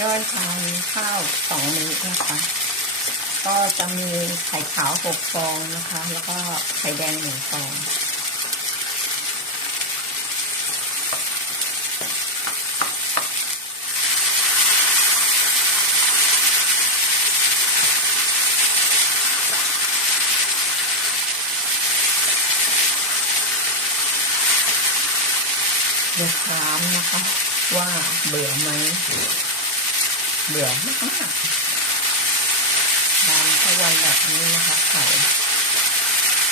ย่อยทานข้าวสองมื้อนะคะ ก็จะมีไข่ขาวหกฟองนะคะ แล้วก็ไข่แดงหนึ่งฟองเดี๋ยวถามนะคะ ว่าเบื่อไหม เบื่อมากมากๆทานทุกวันแบบนี้นะคะไข่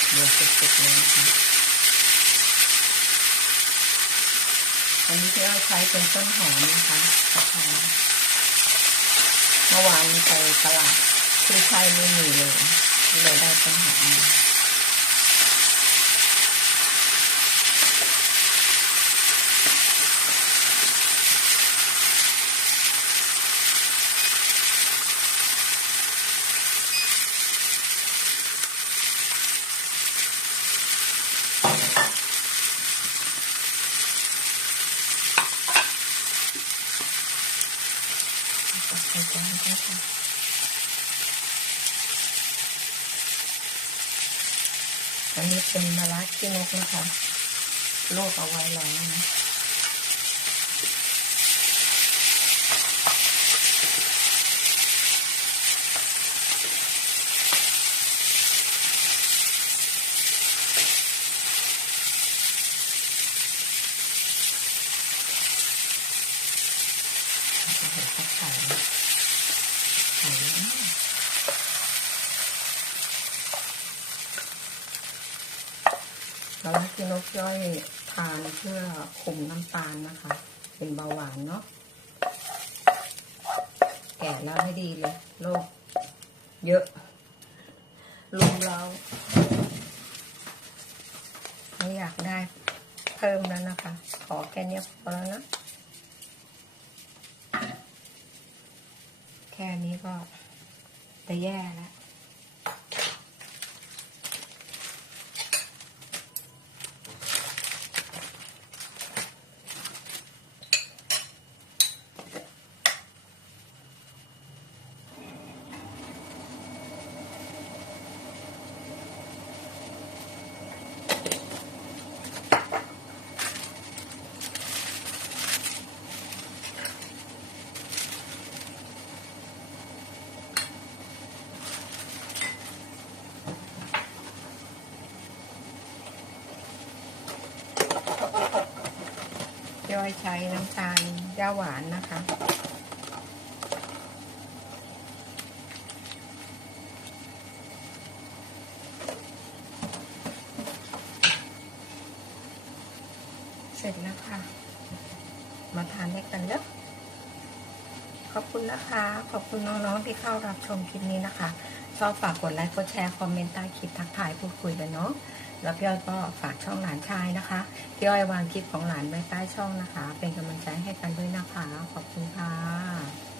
เบื่อสุดๆเลยนะคะอันนี้ที่เราใช้เป็นต้นหอมนะคะกระเพราเมื่อวานไปตลาดที่ใช่ไม่มีเลยเลยได้ต้นหอม มาใส่จานก็ค่ะอันนี้เป็นมะระขี้นกนะคะโลกเอาไว้แล้วนะ ข้าวไข่ไข่แล้วกินนกย่อยทานเพื่อคุมน้ำตาลนะคะ เป็นเบาหวานเนาะแก่แล้วไม่ดีเลยโรคเยอะลุมเราไม่อยากได้เพิ่มแล้วนะคะ ขอแค่เนี้ยพอแล้วนะ แค่นี้ก็จะแย่แล้ว ย่อยใช้น้ำตาลย่าหวานนะคะ เสร็จแล้วค่ะ มาทานด้วยกันเด้อขอบคุณนะคะ ขอบคุณน้องๆที่เข้ารับชมคลิปนี้นะคะ ชอบฝากกดไลค์ กดแชร์ คอมเมนต์ใต้คลิปทักทายพูดคุยกันเนาะ แล้วพี่อ้อยก็ฝากช่องหลานชายนะคะพี่อ้อยวางคลิปของหลานไว้ใต้ช่องนะคะ เป็นกำลังใจให้กันด้วยนะคะ ขอบคุณค่ะ